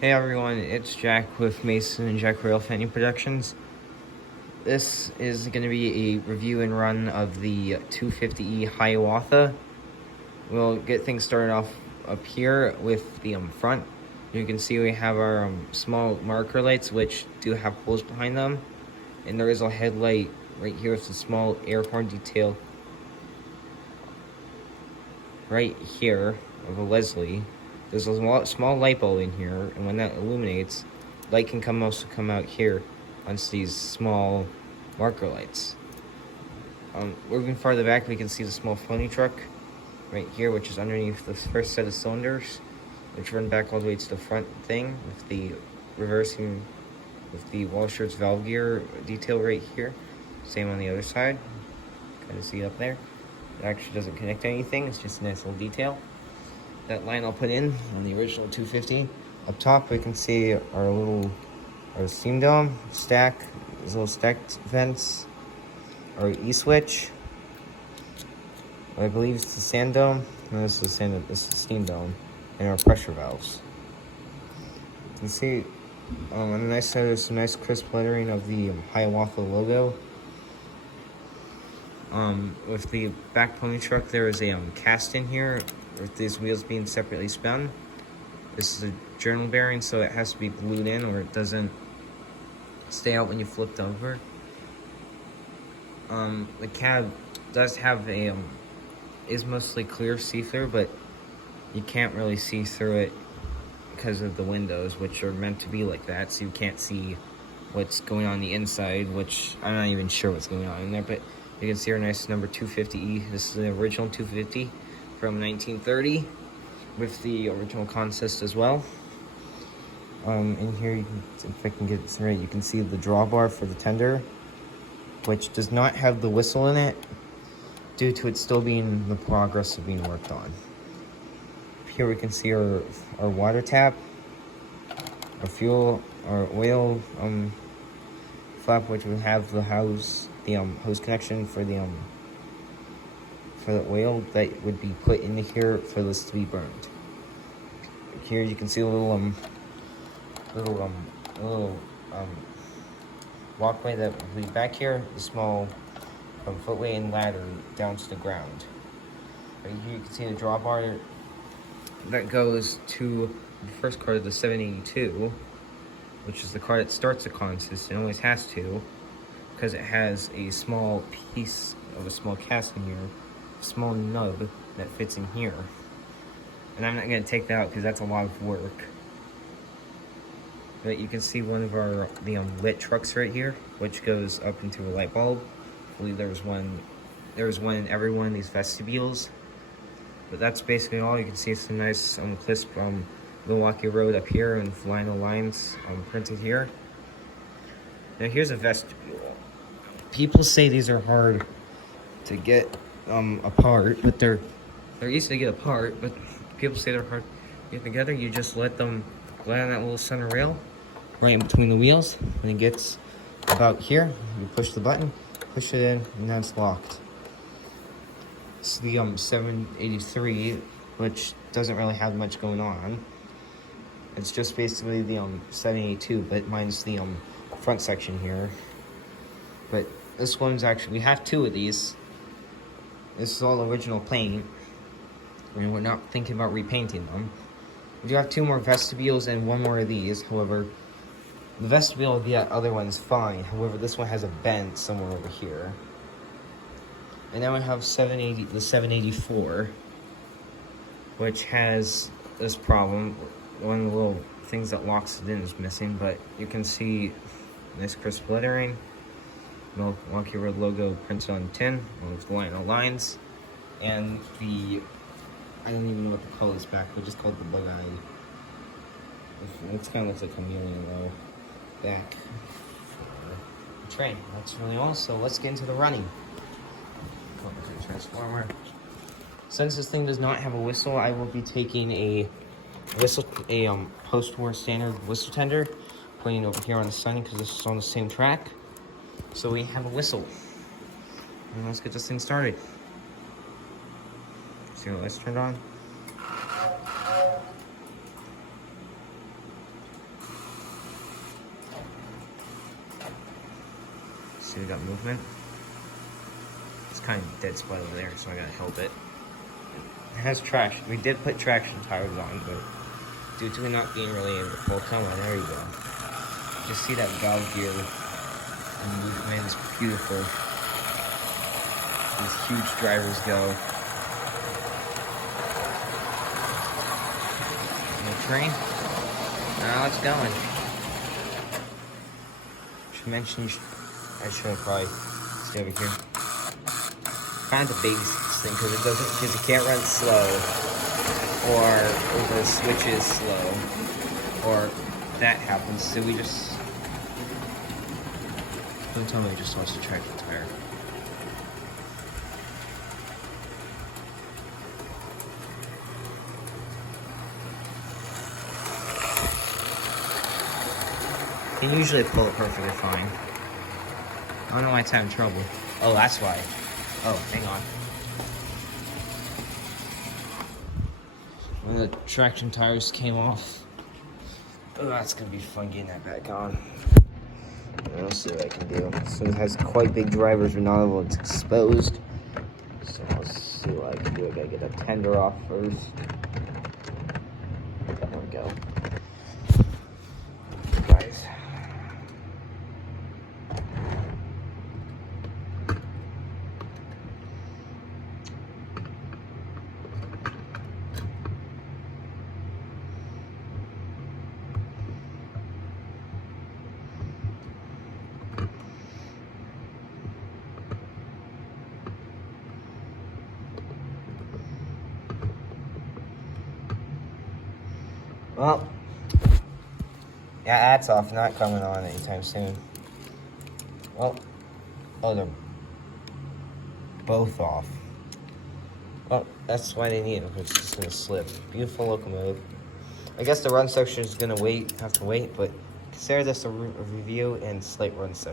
Hey everyone, it's Jack with Mason and Jack Rail Fanning Productions. This is going to be a review and run of the 250E Hiawatha. We'll get things started off up here with the front. You can see we have our small marker lights, which do have holes behind them. And there is a headlight right here with a small air horn detail right here of a Leslie. There's a small light bulb in here, and when that illuminates, light can also come out here onto these small marker lights. Moving farther back, we can see the small phony truck right here, which is underneath the first set of cylinders, which run back all the way to the front thing with the reversing, with the wall shirts valve gear detail right here. Same on the other side. Kind of see it up there. It actually doesn't connect to anything, it's just a nice little detail. That line I'll put in on the original 250. Up top we can see our steam dome stack, these little stacked vents, our E-switch. I believe it's the sand dome. No, this is the steam dome, and our pressure valves. You can see on the nice side there's some nice crisp lettering of the Hiawatha logo. With the back pony truck, there is a cast in here with these wheels being separately spun. This is a journal bearing, so it has to be glued in or it doesn't stay out when you flip it over. The cab does have is mostly clear see-through, but you can't really see through it because of the windows, which are meant to be like that, so you can't see what's going on the inside, which I'm not even sure what's going on in there, but you can see our nice number 250E. This is the original 250 from 1930 with the original consist as well. In here, if I can get this right, you can see the drawbar for the tender, which does not have the whistle in it due to it still being in the progress of being worked on. Here we can see our water tap, our fuel, our oil flap, which would have the hose connection for the oil that would be put in here for this to be burned. Here you can see a little walkway that will be back here, the small footway and ladder down to the ground. Right here you can see the drawbar that goes to the first car, the 782, which is the car that starts the consist and always has to, because it has a small piece of a small cast in here, a small nub that fits in here. And I'm not going to take that out because that's a lot of work. But you can see one of the lit trucks right here, which goes up into a light bulb. I believe there was one in every one of these vestibules. But that's basically all. You can see some nice crisp Milwaukee Road up here and vinyl lines printed here. Now here's a vestibule. People say these are hard to get apart, but they're easy to get apart. But people say they're hard to get together. You just let them glide on that little center rail right in between the wheels. When it gets about here, you push the button, push it in, and now it's locked. It's the 783, which doesn't really have much going on. It's just basically the 782, but minus the front section here. But this one's actually, we have two of these. This is all original paint. I mean, we're not thinking about repainting them. We do have two more vestibules and one more of these. However, the vestibule of the other one's fine. However, this one has a bend somewhere over here. And then we have the 784, which has this problem. One of the little things that locks it in is missing, but you can see nice crisp lettering. Milwaukee Road logo printed on tin with vinyl lines, and I don't even know what to call this back, but just called the bug eye. It kind of looks like a chameleon though. Back for the train. That's really all. So let's get into the running. Transformer. Since this thing does not have a whistle, I will be taking a post-war standard whistle tender, putting it over here on the sun because this is on the same track. So we have a whistle. And let's get this thing started. See the lights turned on. See, we got movement. It's kind of dead spot over there, so I gotta help it. It has traction. We did put traction tires on, but due to it not being really in the full color, there you go. Just see that valve gear and movement is beautiful. These huge drivers go. No train. Now it's going. Should mention I should probably stay over here. Kind of the biggest thing because it can't run slow, or the switch is slow, or that happens. So we just don't tell me we just lost a traction tire. You can usually pull it perfectly fine. I don't know why it's having trouble. Oh, that's why. Oh, hang on. One of the traction tires came off. Oh, that's gonna be fun getting that back on. I'll see what I can do. So it has quite big drivers, but not all of it's exposed. So I'll see what I can do. I gotta get a tender off first. There we go. Guys. Well, yeah, that's off. Not coming on anytime soon. Well, oh, they're both off. Well, that's why they need it. It's just gonna slip. Beautiful locomotive. I guess the run section is gonna have to wait, but consider this a review and slight run section.